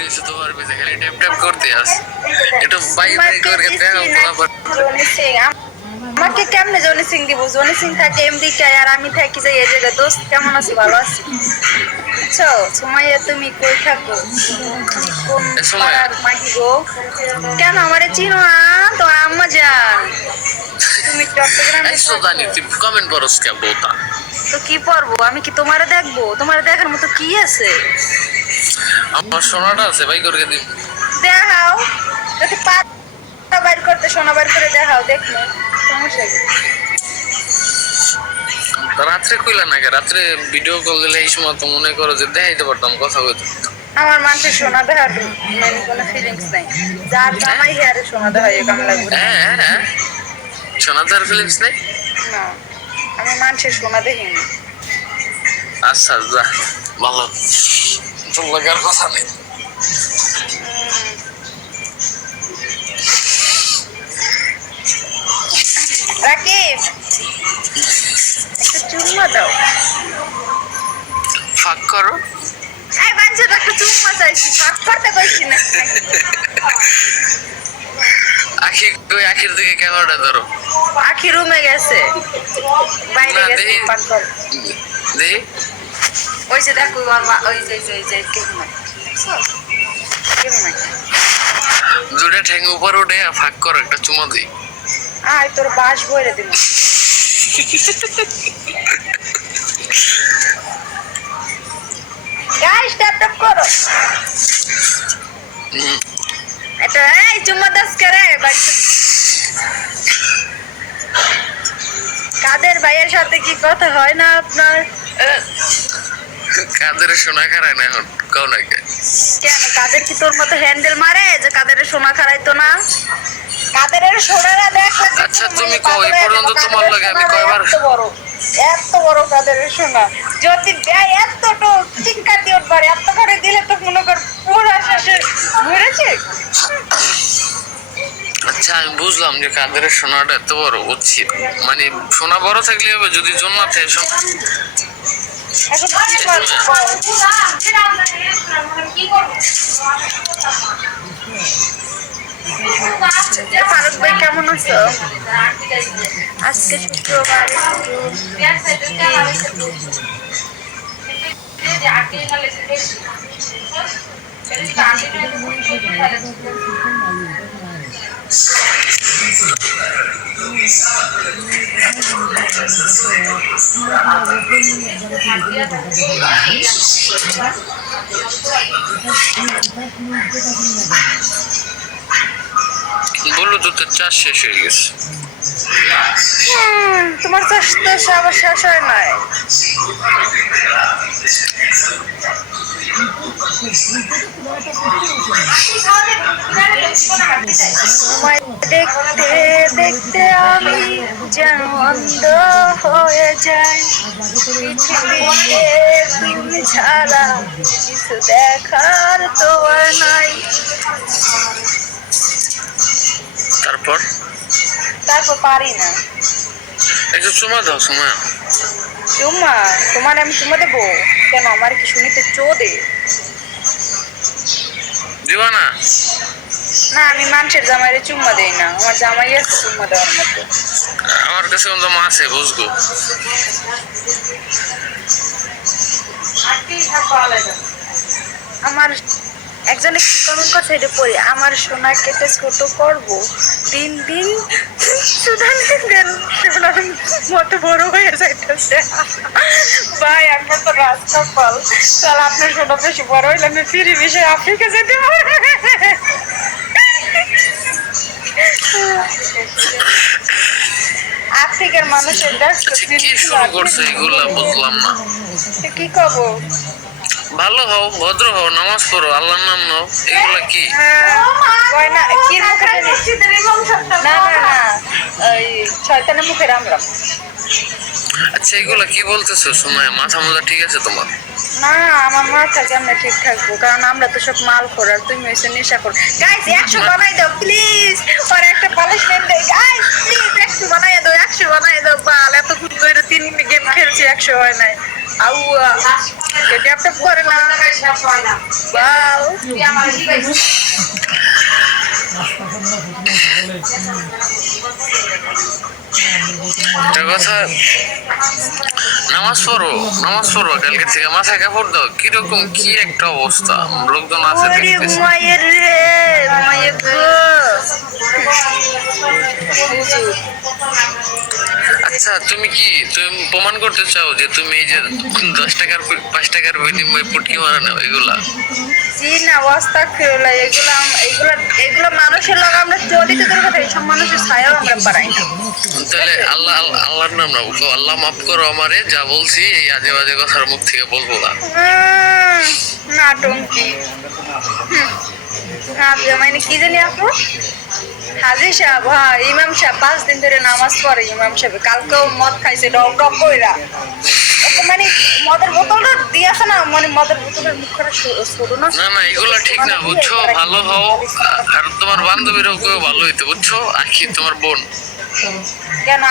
রয়েছে তোমার পিছে খালি ট্যাপ ট্যাপ করতে আস একটু বাই বাই করে দেখাও জনি সিং আমাকে কেমনে জনি সিং দিব? জনি সিং থাকে আমেরিকা আর আমি থাকি যে এই জায়গায়। দোস্ত কেমন আছো? ভালো আছি। আচ্ছা সুমাইয়া তুমি কই থাকো? কোন পাড়ার মাহি গো? কেন আমারে চিনো না? তো আম্মা জান তুমি চট্টগ্রামে জানি তুই কমেন্ট করস কে বোতা তো কি পড়বো? আমি কি তোমারে দেখবো? তোমারে দেখার মতো কি আছে? আমার সোনাটা আছে বাই করে দিই দেখাও যদি পাতা বাইর করতে সোনা বাইর করে দেখাও দেখলে সমস্যা কি? রাত্রে কইলা নাকি রাত্রে ভিডিও কল দিলে এই সময় তো মনে করো যে দেখাইতে পারতাম কথা বলতে আমার মানুষের সোনা দেখার মানে কোনো ফিলিংস নাই। যার জামাই হেয়ারে সোনা দেখা কেমন লাগবে? হ্যাঁ সোনা দেওয়ার ফিলিংস নেই না আমি মানুষের সোনা দেখিনি। আচ্ছা যা ভালো তোর লাগার কথা নেই রাকিব একটা চুম্মা দাও। ফাঁক করো এই বাঞ্চাটা একটা চুম্মা চাইছি, ফাঁক করতে কইছি না। আখি কই আখির দিকে ক্যামেরাটা ধরো আখি রুমে গেছে বাইরে গেছে পাক ঘর। দে ওই যে দেখো ওই যে কেমন কেমন দুটা ঠ্যাং উপর উঠে ফাঁক করো একটা চুমা দিই আয় তোর বাস ভরে দিব। গাইস ট্যাপ ট্যাপ করো এটা। এই চুম্মা দাস করে বাড়িতে কাদের ভাইয়ের সাথে কি কথা হয় না আপনার? কাদের সোনা খারায় না এখন কাও না কেন কাদের কি তোর মতো হ্যান্ডেল মারে যে কাদের সোনা খারাইতো না? কাদের সোনারা দেখলে আচ্ছা তুমি কও এই পর্যন্ত তোমার লাগে আমি কয়বার এত বড় কাদের সোনা যদি দেয় এতটুকু চিৎকার দিয়ে উঠবার এত করে দিলে তো মনে কর পুরো শেষে ঘুরেছে। আচ্ছা আমি বুঝলাম যে কাদের সোনাটা এত বড় বুঝছি মানে সোনা বড় থাকলে হবে যদি জন্নাতে সোনা ফারুক ভাই কেমন আছো? আজকে শুক্রবার বললো তো চাষ শেষ হয়ে গেছে। তোমার চাষ তো আবার শেষ হয় নাই। দেখতে দেখতে আমি যেন অন্ধ হয়ে যাই, পৃথিবীতে তুমি ছাড়া কিছু দেখার তো আর নাই। তারপর পারি না। একটু চুমা দাও চুমা চুম্মা তোমার আমি চুম্মা দেবো কেন? আমার কি শুনিতে চোদে? দিবা না? না আমি মানুষের জামাইরে চুম্মা দেই না। আমার জামাই আছে চুম্মা দেওয়ার মতো। আমার কাছে জমা আছে বুঝবো। আমার একজনে কমেন্ট করছে এটা পড়ি, আমার সোনা কেটে ছোট করবো দিন দিন সোনার মতো বড় হয়ে যাইতেছে। ভাই আপনার তো রাস্তা ফল তাহলে আপনার সোনা বেশি বড় হইলে আমি ফিরি বিষয়ে আফ্রিকা যেতে পারবো। আফ্রিকার মানুষের কি শুরু করছে এগুলা বুঝলাম না। কি কব? ভালো হও ভদ্র হও নামাজ পড়ো আল্লাহর নাম নাও এগুলা কি? না না না ওই শয়তানের মুখে রাম রাম। আচ্ছা এগুলা কি বলতেছো সময় মাথা মোজা ঠিক আছে তোমার? না আমার মাথা কেমনে ঠিক থাকবো, কারণ আমরা তো সব মাল খোর আর তুমি হয়েছে নেশা খোর। গাইস 100 বানাই দাও প্লিজ, আর একটা পানিশমেন্ট দেই গাইস প্লিজ, 100 বানাই দাও, 100 বানাই দাও। বাল এতক্ষণ ধরে 3 গেম খেলছি 100 হয় নাই। আউ ট্যাপ করে না বাল। একটা কথা, নামাজ পড়ো নামাজ পড়ো, কালকে থেকে মাথায় কাপড় দাও। কিরকম কি একটা অবস্থা, লোকজন আছে ওরে দেখতেছে। মায়ের রে, মায়ের গো। আচ্ছা তুমি প্রমাণ করতে চাও যে তুমি এই যে 10 টাকার 5 টাকার বিনিময়ে পুটকি মারা নাও এগুলা? জি না, আস্তাগফিরুল্লাহ, এগুলো মানুষের লগে আমরা চলিতে দূর কথা, এইসব মানুষের ছায়াও আমরা পারাই না। তাহলে আল্লাহর নাম নাও, আল্লাহ মাফ করো আমারে, যা বলছি এই আজে বাজে কথার মুখ থেকে বলবো না। নাটঙ্কি মানে কি জানি আপু, হাজি সাহেব, হ্যাঁ ইমাম সাহেব 5 দিন ধরে নামাজ পড়ে। ইমাম সাহেব কালকেও মদ খাইছে ডক ডক কইরা। মানে মদের বোতলটা দিয়েছে না, মানে মদের বোতলের মুখটা ছোট না। না না এগুলা ঠিক না বুঝছো, ভালো হও। আর তোমার বান্ধবীরাও কেউ ভালো হইতে বুঝছো, আখি তোমার বোন। কেন